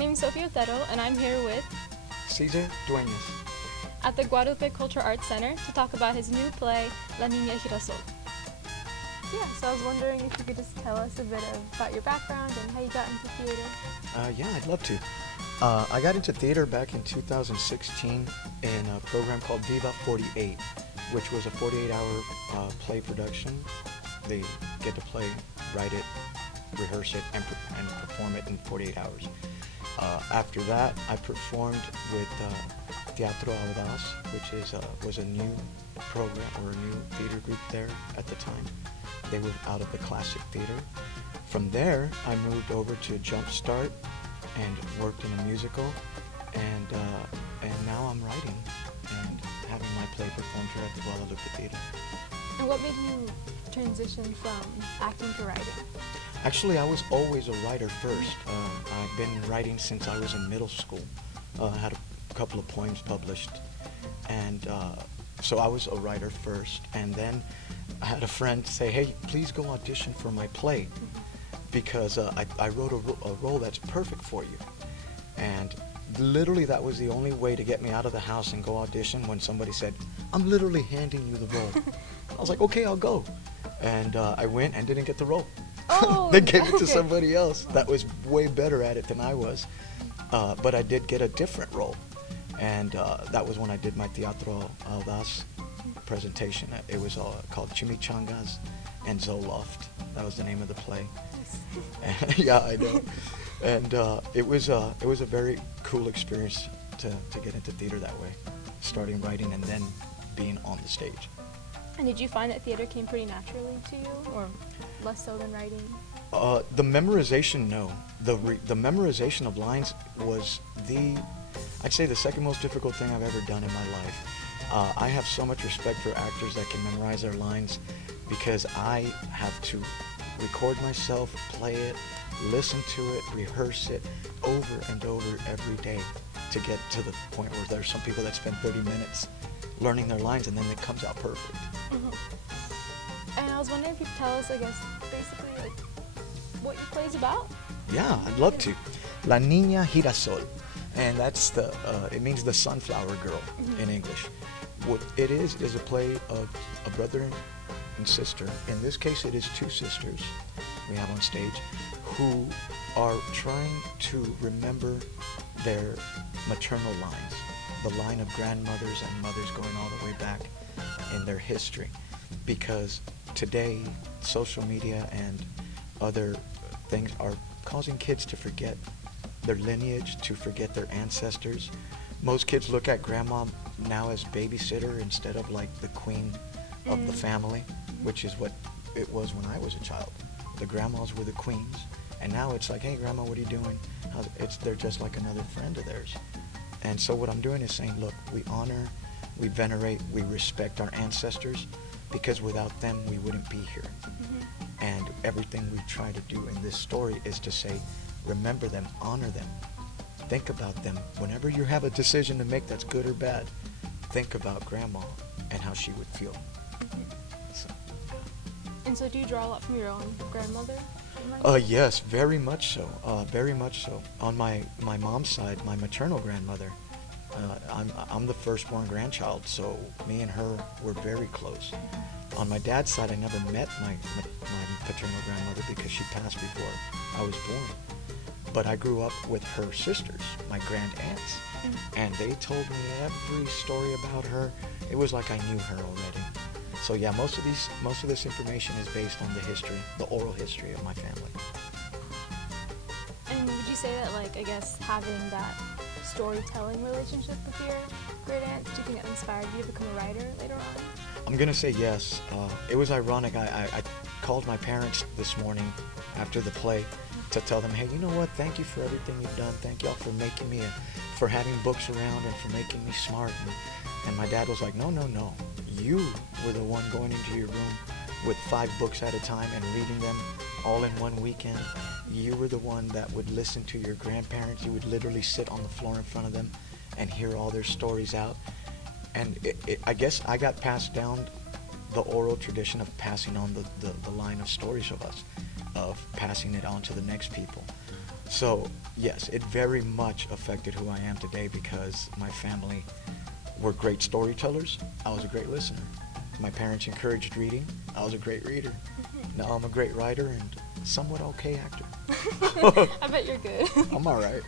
name is Sophie Otero, and I'm here with Cesar Dueñas. at the Guadalupe Cultural Arts Center to talk about his new play, La Niña Girasol. Yeah, so I was wondering if you could just tell us a bit about your background and how you got into theater. Yeah, I'd love to. I got into theater back in 2016 in a program called Viva 48, which was a 48-hour play production. They get to play, write it, rehearse it, and perform it in 48 hours. After that, I performed with Teatro Audaz, which was a new program or a new theater group there at the time. They were out of the classic theater. From there, I moved over to Jumpstart and worked in a musical, and now I'm writing and having my play performed here at the Guadalupe Theater. And what made you transition from acting to writing? Actually, I was always a writer first. I've been writing since I was in middle school. I had a couple of poems published, and so I was a writer first. And then I had a friend say, "Hey, please go audition for my play, because I wrote a role that's perfect for you." And literally, that was the only way to get me out of the house and go audition. When somebody said, "I'm literally handing you the role," I was like, "Okay, I'll go." And I went and didn't get the role. Oh, They gave it to okay. somebody else that was way better at it than I was. But I did get a different role. And that was when I did my Teatro Audaz presentation. It was called Chimichangas and Zoloft. That was the name of the play. And, yeah, I know. And it was a very cool experience to get into theater that way, starting writing and then being on the stage. And did you find that theater came pretty naturally to you, or less so than writing? The memorization, no. The memorization of lines was I'd say the second most difficult thing I've ever done in my life. I have so much respect for actors that can memorize their lines, because I have to record myself, play it, listen to it, rehearse it over and over every day to get to the point where there's some people that spend 30 minutes learning their lines and then it comes out perfect. And I was wondering if you could tell us, I guess, basically, like, what your play's about? Yeah, I'd love to. La Niña Girasol. And that's it means the sunflower girl in English. What it is a play of a brother and sister. In this case, it is two sisters we have on stage who are trying to remember their maternal lines, the line of grandmothers and mothers going all the way back in their history. Because today, social media and other things are causing kids to forget their lineage, to forget their ancestors. Most kids look at grandma now as babysitter instead of like the queen of the family, which is what it was when I was a child. The grandmas were the queens, and now it's like, "Hey, grandma, what are you doing?" They're just like another friend of theirs. And so what I'm doing is saying, look, we honor, we venerate, we respect our ancestors, because without them, we wouldn't be here. And everything we try to do in this story is to say, remember them, honor them, think about them. Whenever you have a decision to make that's good or bad, think about grandma and how she would feel. So, And so do you draw a lot from your own grandmother? yes, very much so. Very much so. On my mom's side, my maternal grandmother, I'm the firstborn grandchild, so me and her were very close. On my dad's side, I never met my paternal grandmother because she passed before I was born. But I grew up with her sisters, my grand aunts, and they told me every story about her. It was like I knew her already. So yeah, most of this information is based on the history, the oral history of my family. And would you say that, like, I guess, having that storytelling relationship with your great aunt, do you think that inspired you to become a writer later on? I'm gonna say yes. It was ironic. I called my parents this morning after the play to tell them, "Hey, you know what? Thank you for everything you've done. Thank y'all for making me, for having books around and for making me smart." And my dad was like, "No. You were the one going into your room with 5 books at a time and reading them all in one weekend. You were the one that would listen to your grandparents. You would literally sit on the floor in front of them and hear all their stories out." And I guess I got passed down the oral tradition of passing on the line of stories of us, of passing it on to the next people. So, yes, it very much affected who I am today because my family were great storytellers. I was a great listener. My parents encouraged reading. I was a great reader. Now I'm a great writer and somewhat okay actor. I bet you're good. I'm all right.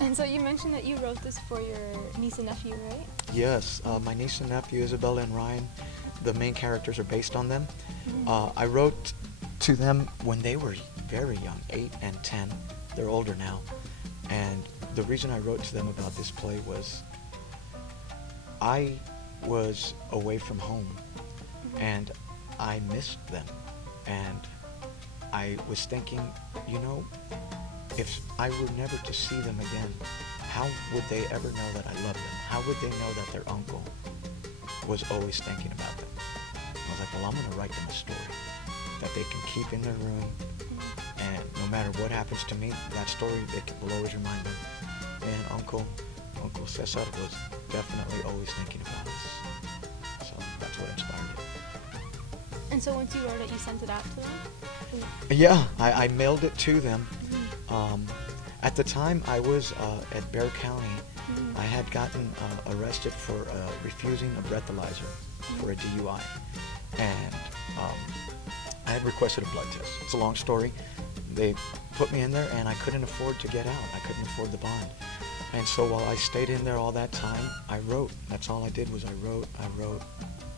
And so you mentioned that you wrote this for your niece and nephew, right? Yes, my niece and nephew, Isabella and Ryan, the main characters are based on them. I wrote to them when they were very young, 8 and 10. They're older now. And the reason I wrote to them about this play was I was away from home and I missed them. And I was thinking, you know, if I were never to see them again, how would they ever know that I love them? How would they know that their uncle was always thinking about them? I was like, well, I'm going to write them a story that they can keep in their room, and no matter what happens to me, that story will always remind them, man, Uncle Cesar was definitely always thinking about us. So that's what inspired it. And so once you wrote it, you sent it out to them? Yeah, I mailed it to them. At the time, I was at Bexar County. I had gotten arrested for refusing a breathalyzer for a DUI. And I had requested a blood test. It's a long story. They put me in there, and I couldn't afford to get out. I couldn't afford the bond. And so while I stayed in there all that time, I wrote. That's all I did was I wrote.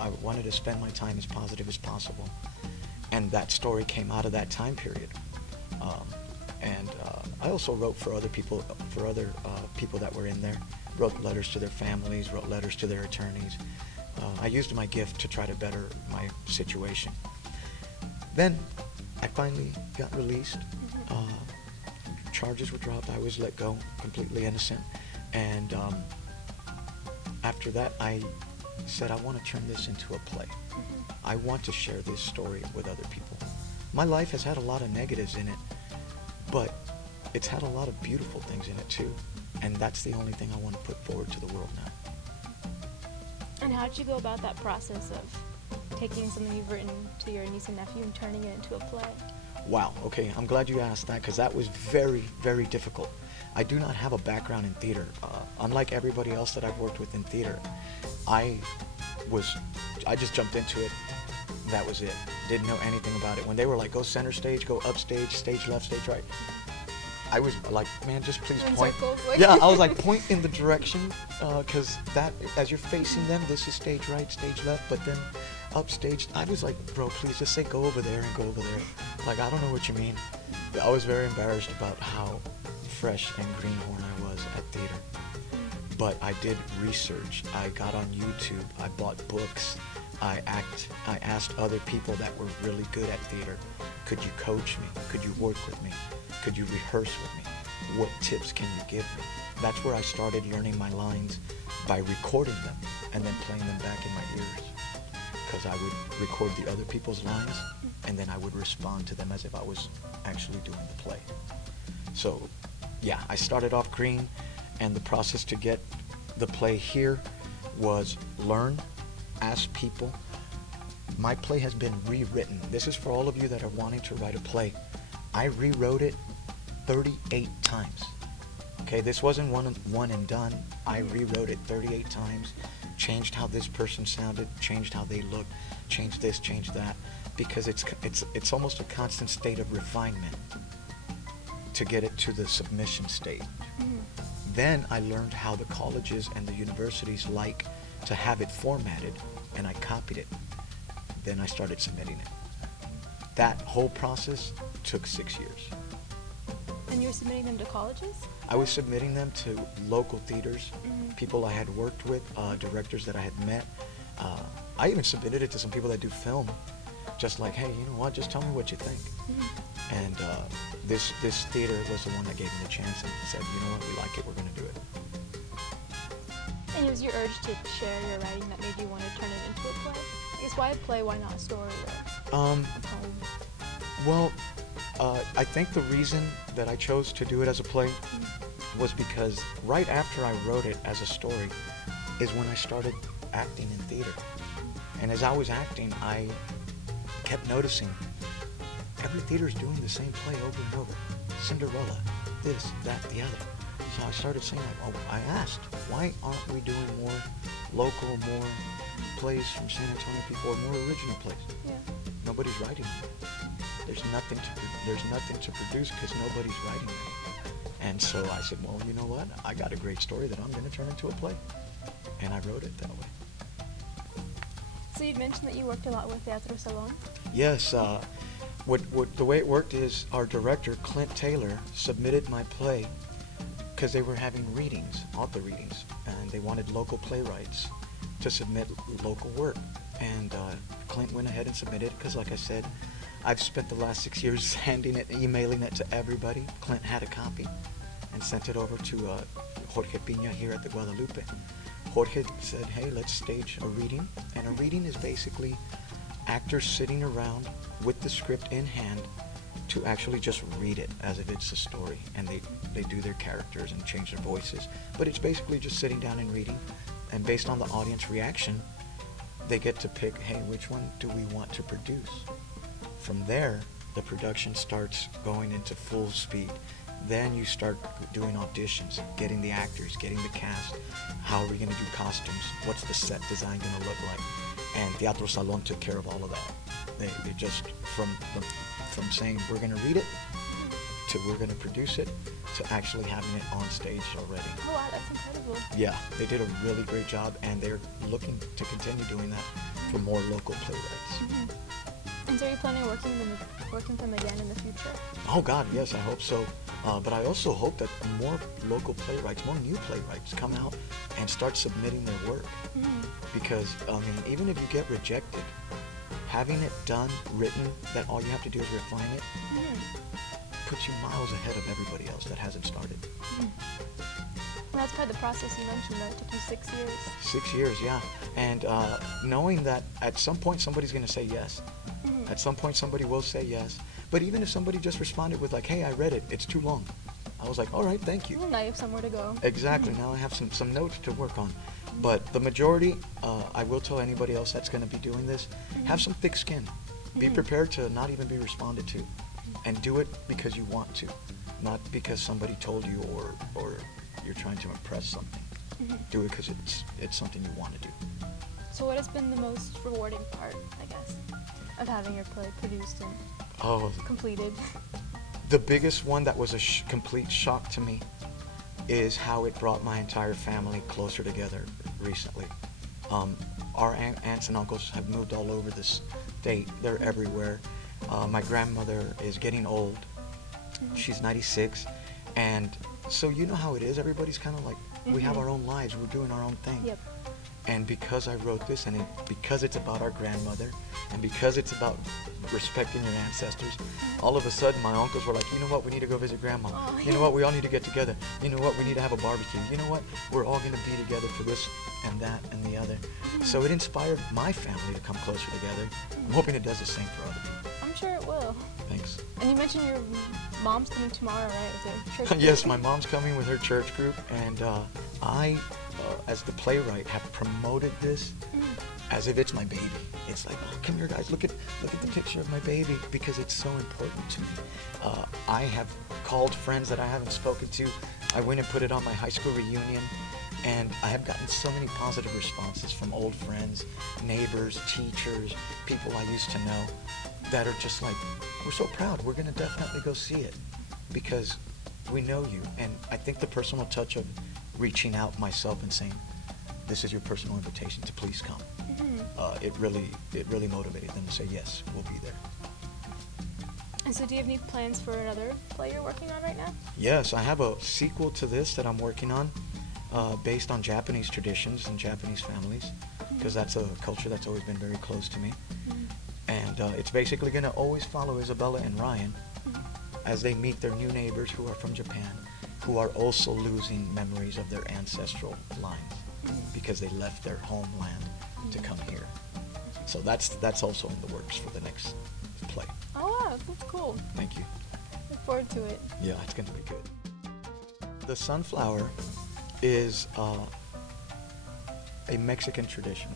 I wanted to spend my time as positive as possible. And that story came out of that time period. I also wrote for other people that were in there. Wrote letters to their families, wrote letters to their attorneys. I used my gift to try to better my situation. Then I finally got released. Charges were dropped. I was let go, completely innocent. And after that, I said, I want to turn this into a play. I want to share this story with other people. My life has had a lot of negatives in it, but it's had a lot of beautiful things in it too. And that's the only thing I want to put forward to the world now. And how did you go about that process of taking something you've written to your niece and nephew and turning it into a play? Wow, okay, I'm glad you asked that because that was very, very difficult. I do not have a background in theater. Unlike everybody else that I've worked with in theater, I just jumped into it. That was it. Didn't know anything about it. When they were like, go center stage, go upstage, stage left, stage right, I was like, man, just please point. Circles, like. Yeah, I was like, point in the direction, because that, as you're facing them, this is stage right, stage left, but then upstage, I was like, bro, please just say go over there and go over there. Like, I don't know what you mean. I was very embarrassed about how fresh and greenhorn I was at theater. But I did research. I got on YouTube. I bought books. I asked other people that were really good at theater, could you coach me? Could you work with me? Could you rehearse with me? What tips can you give me? That's where I started learning my lines by recording them and then playing them back in my ears. Because I would record the other people's lines and then I would respond to them as if I was actually doing the play. So yeah, I started off green, and the process to get the play here was learn, ask people. My play has been rewritten. This is for all of you that are wanting to write a play. I rewrote it 38 times. Okay, this wasn't one and done. I rewrote it 38 times, changed how this person sounded, changed how they looked, changed this, changed that, because it's almost a constant state of refinement to get it to the submission state. Then I learned how the colleges and the universities like to have it formatted, and I copied it. Then I started submitting it. That whole process took 6 years. And you were submitting them to colleges? I was submitting them to local theaters, people I had worked with, directors that I had met. I even submitted it to some people that do film, just like, hey, you know what, just tell me what you think. And this theater was the one that gave me the chance and said, you know what, we like it, we're going to do it. And it was your urge to share your writing that made you want to turn it into a play? I guess why a play, why not a story or a poem? Well, I think the reason that I chose to do it as a play was because right after I wrote it as a story is when I started acting in theater. And as I was acting, I kept noticing every theater is doing the same play over and over. Cinderella, this, that, the other. So I started saying, like, oh, I asked, why aren't we doing more local, more plays from San Antonio people, or more original plays? Yeah. Nobody's writing them. There's nothing to produce because nobody's writing them. And so I said, well, you know what? I got a great story that I'm going to turn into a play. And I wrote it that way. So you'd mentioned that you worked a lot with Teatro Salon. Yes. The way it worked is our director, Clint Taylor, submitted my play because they were having readings, author readings, and they wanted local playwrights to submit local work. And Clint went ahead and submitted it because, like I said, I've spent the last 6 years sending it, emailing it to everybody. Clint had a copy and sent it over to Jorge Piña here at the Guadalupe. Jorge said, hey, let's stage a reading. And a reading is basically actors sitting around with the script in hand to actually just read it as if it's a story. And they do their characters and change their voices. But it's basically just sitting down and reading. And based on the audience reaction, they get to pick, hey, which one do we want to produce? From there, the production starts going into full speed. Then you start doing auditions, getting the actors, getting the cast. How are we going to do costumes? What's the set design going to look like? And Teatro Salon took care of all of that. They just, from saying we're going to read it, to we're going to produce it, to actually having it on stage already. Oh wow, that's incredible. Yeah, they did a really great job, and they're looking to continue doing that for more local playwrights. Mm-hmm. And so are you planning on working them again in the future? Oh God, yes, I hope so. But I also hope that more local playwrights, more new playwrights come out and start submitting their work. Mm-hmm. Because, I mean, even if you get rejected, having it done, written, that all you have to do is refine it, puts you miles ahead of everybody else that hasn't started. Well, that's part of the process you mentioned, though. It took you 6 years. 6 years, yeah. And knowing that at some point somebody's going to say yes. At some point somebody will say yes. But even if somebody just responded with like, hey, I read it, it's too long. I was like, all right, thank you. Well, now you have somewhere to go. Exactly. Now I have some notes to work on. But the majority, I will tell anybody else that's going to be doing this, have some thick skin. Be prepared to not even be responded to. And do it because you want to, not because somebody told you or you're trying to impress something. Do it because it's something you want to do. So what has been the most rewarding part, I guess, of having your play produced and completed? The biggest one that was a complete shock to me is how it brought my entire family closer together recently. Our aunts and uncles have moved all over the state. They're everywhere. My grandmother is getting old. She's 96. And so you know how it is. Everybody's kind of like, we have our own lives. We're doing our own thing. Yep. And because I wrote this, and because it's about our grandmother, and because it's about respecting your ancestors, all of a sudden my uncles were like, you know what, we need to go visit grandma. You know what, we all need to get together. You know what, we need to have a barbecue. You know what, we're all going to be together for this and that and the other. So it inspired my family to come closer together. I'm hoping it does the same for other people. I'm sure it will. Thanks. And you mentioned your mom's coming tomorrow, right, with her church group? Yes, my mom's coming with her church group, and I, as the playwright, have promoted this as if it's my baby. It's like, oh, come here, guys, look at the picture of my baby, because it's so important to me. I have called friends that I haven't spoken to. I went and put it on my high school reunion, and I have gotten so many positive responses from old friends, neighbors, teachers, people I used to know, that are just like, we're so proud. We're going to definitely go see it because we know you. And I think the personal touch of reaching out myself and saying, this is your personal invitation to please come. It really motivated them to say, yes, we'll be there. And so do you have any plans for another play you're working on right now? Yes, I have a sequel to this that I'm working on based on Japanese traditions and Japanese families, because that's a culture that's always been very close to me. And it's basically going to always follow Isabella and Ryan as they meet their new neighbors who are from Japan, who are also losing memories of their ancestral lines because they left their homeland to come here. So that's also in the works for the next play. Oh wow, that's cool. Thank you. Look forward to it. Yeah, it's going to be good. The sunflower is a Mexican tradition.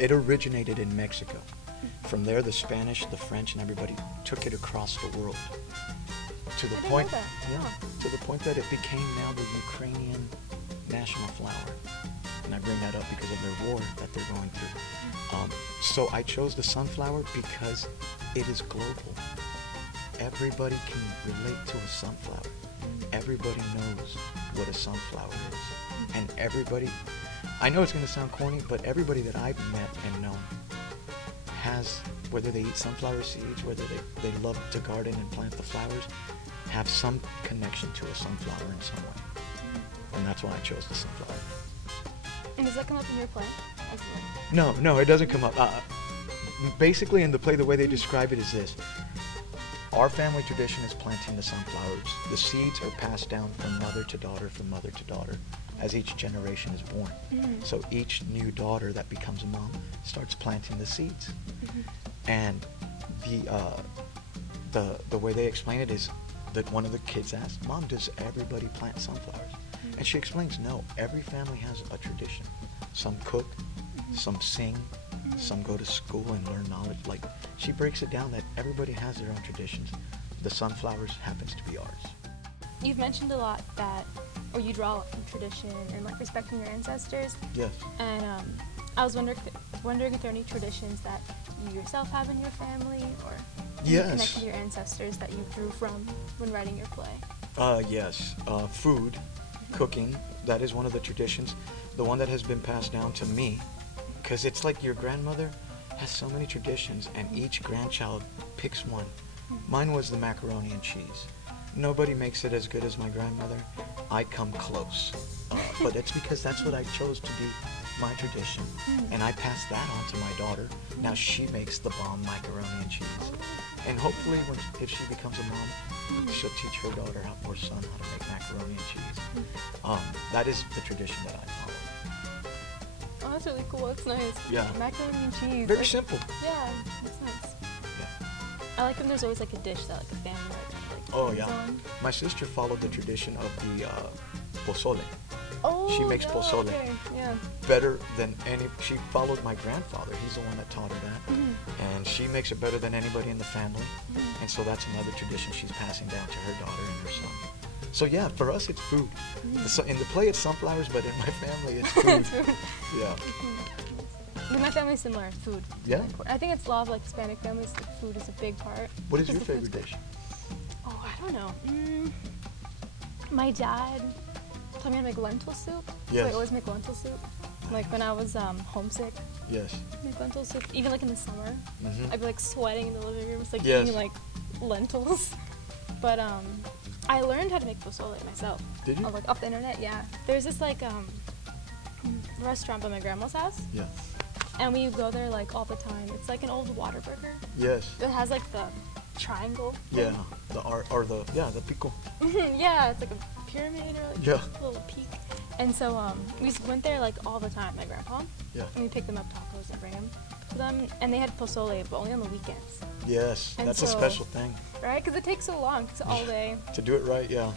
It originated in Mexico. From there, the Spanish, the French, and everybody took it across the world. To the I didn't point, know that. yeah, Oh. to the point that it became now the Ukrainian national flower. And I bring that up because of their war that they're going through. So I chose the sunflower because it is global. Everybody can relate to a sunflower. Everybody knows what a sunflower is. And everybody, I know it's going to sound corny, but everybody that I've met and known has, whether they eat sunflower seeds, whether they love to garden and plant the flowers, have some connection to a sunflower in some way. And that's why I chose the sunflower. And does that come up in your play? No, it doesn't come up. Basically, in the play, the way they describe it is this. Our family tradition is planting the sunflowers. The seeds are passed down from mother to daughter, as each generation is born. So each new daughter that becomes a mom starts planting the seeds. And the way they explain it is that one of the kids asked, "Mom, does everybody plant sunflowers?" And she explains, no, every family has a tradition. Some cook, some sing, some go to school and learn knowledge. Like, she breaks it down that everybody has their own traditions. The sunflowers happens to be ours. You've mentioned a lot that, or you draw from tradition and like respecting your ancestors. Yes. And I was wondering if there are any traditions that you yourself have in your family, or Yes. connect with your ancestors that you drew from when writing your play. Yes. Food, cooking, that is one of the traditions. The one that has been passed down to me, because it's like your grandmother has so many traditions and each grandchild picks one. Mine was the macaroni and cheese. Nobody makes it as good as my grandmother. I come close. But it's because that's what I chose to be my tradition. And I passed that on to my daughter. Now she makes the bomb macaroni and cheese. And hopefully if she becomes a mom, she'll teach her daughter or son how to make macaroni and cheese. That is the tradition that I follow. Oh, that's really cool. That's nice. Yeah. Macaroni and cheese. Very simple. Yeah, that's nice. Yeah. I like when there's always like a dish that like a family like Oh depends yeah. on. My sister followed the tradition of the pozole. Oh, She makes yeah, pozole. okay. Yeah. Better than any. She followed my grandfather. He's the one that taught her that, and she makes it better than anybody in the family. And so that's another tradition she's passing down to her daughter and her son. So yeah, for us it's food. So in the play it's sunflowers, but in my family it's food. It's food. Yeah. With my family's similar. Food. Yeah. I think it's a lot of like Hispanic families. Like, food is a big part. What is Just your the food's favorite dish? Oh, I don't know. My dad taught me how to make lentil soup. So Yes. I always make lentil soup. Like when I was homesick, Yes. I'd make lentil soup. Even like in the summer, Mhm. I'd be like sweating in the living room, just like Yes. eating like lentils. But I learned how to make pozole myself. Did you? Like off the internet, yeah. There's this like restaurant by my grandma's house, Yeah. and we go there like all the time. It's like an old Whataburger. Yes. It has like the triangle. Yeah. The pico. Yeah, it's like a pyramid or like Yeah. a little peak. And so we went there like all the time, my grandpa. Yeah. And we picked them up tacos and bring them to them. And they had pozole, but only on the weekends, Yes. And That's a so- special thing. right? Because it takes so long, it's all day. To do it right, yeah.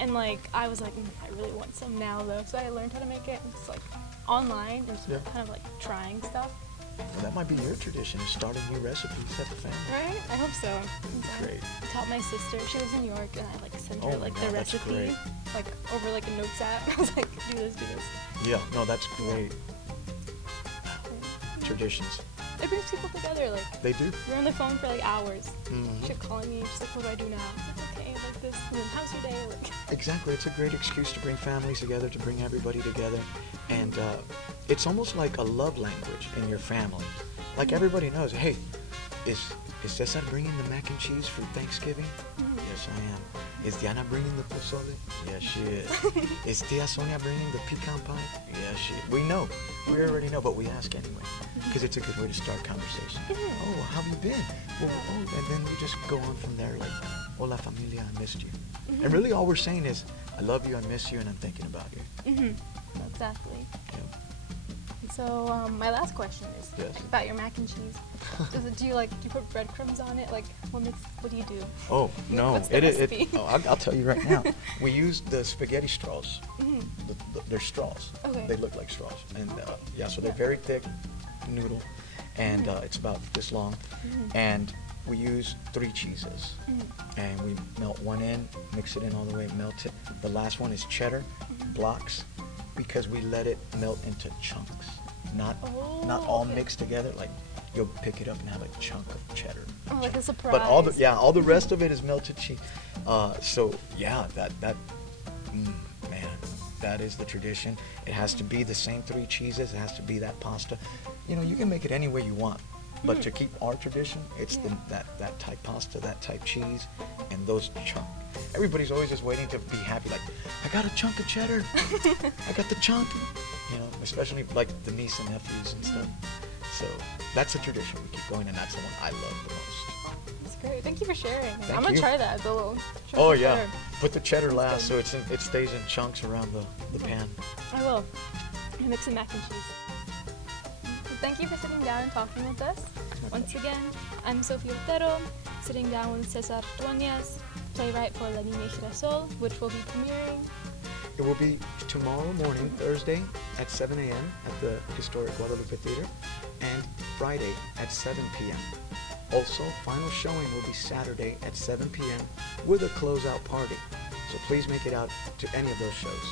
And like I was like, I really want some now though. So I learned how to make it. It's like online and Yeah. kind of like trying stuff. Well, that might be your tradition, is starting new recipes at the family. Right? I hope so. And so Great. I taught my sister. She lives in New York, and I like sent Oh her my like God, the that's recipe, great. like over like a notes app. I was like, do this, do this. Yeah, no, that's great. Traditions. It brings people together. Like They do. we're on the phone for like hours. Mhm. She's calling me. She's like, what do I do now? It's like, okay, like this. And then how's your day? Like, Exactly. It's a great excuse to bring families together, to bring everybody together. And it's almost like a love language in your family. Like everybody knows, hey, is Cesar bringing the mac and cheese for Thanksgiving? Yes, I am. Is Diana bringing the pozole? Yes, she is. Is Tia Sonia bringing the pecan pie? Yes, she is. We know. We already know, but we ask anyway. Because it's a good way to start conversation. Oh, how have you been? Well, oh, and then we just go on from there like, hola familia, I missed you. And really all we're saying is, I love you, I miss you, and I'm thinking about you. exactly. Yeah. And so my last question is Yes. about your mac and cheese. Do you put breadcrumbs on it? Like what do you do? Oh, no. What's the recipe? I'll tell you right now. We use the spaghetti straws. They're straws. Okay. They look like straws. And yeah, so they're very thick noodle. and it's about this long, and we use 3 cheeses, and we melt one in, mix it in all the way, melt it. The last one is cheddar, blocks, because we let it melt into chunks, not all mixed together. Like you'll pick it up and have a chunk of cheddar. Oh, like a surprise. But all the rest of it is melted cheese. So yeah, man, that is the tradition. It has to be the same 3 cheeses. It has to be that pasta. You know, you can make it any way you want, but to keep our tradition, it's that type pasta, that type cheese, and those chunks. Everybody's always just waiting to be happy, like, I got a chunk of cheddar. I got the chunk. You know, especially like the niece and nephews and stuff. So that's a tradition we keep going, and that's the one I love the most. That's great. Thank you for sharing. Thank I'm gonna you. try that. The little Oh yeah, cheddar. put the cheddar That's last, good. so it stays in chunks around the pan. I will. And mix some mac and cheese. So thank you for sitting down and talking with us. Once again, I'm Sophie Otero, sitting down with Cesar Dueñas, playwright for La Niña Girasol, which will be premiering. It will be tomorrow morning, Thursday at 7 a.m. at the historic Guadalupe Theater, and Friday at 7 p.m. Also, final showing will be Saturday at 7 p.m. with a closeout party. So please make it out to any of those shows.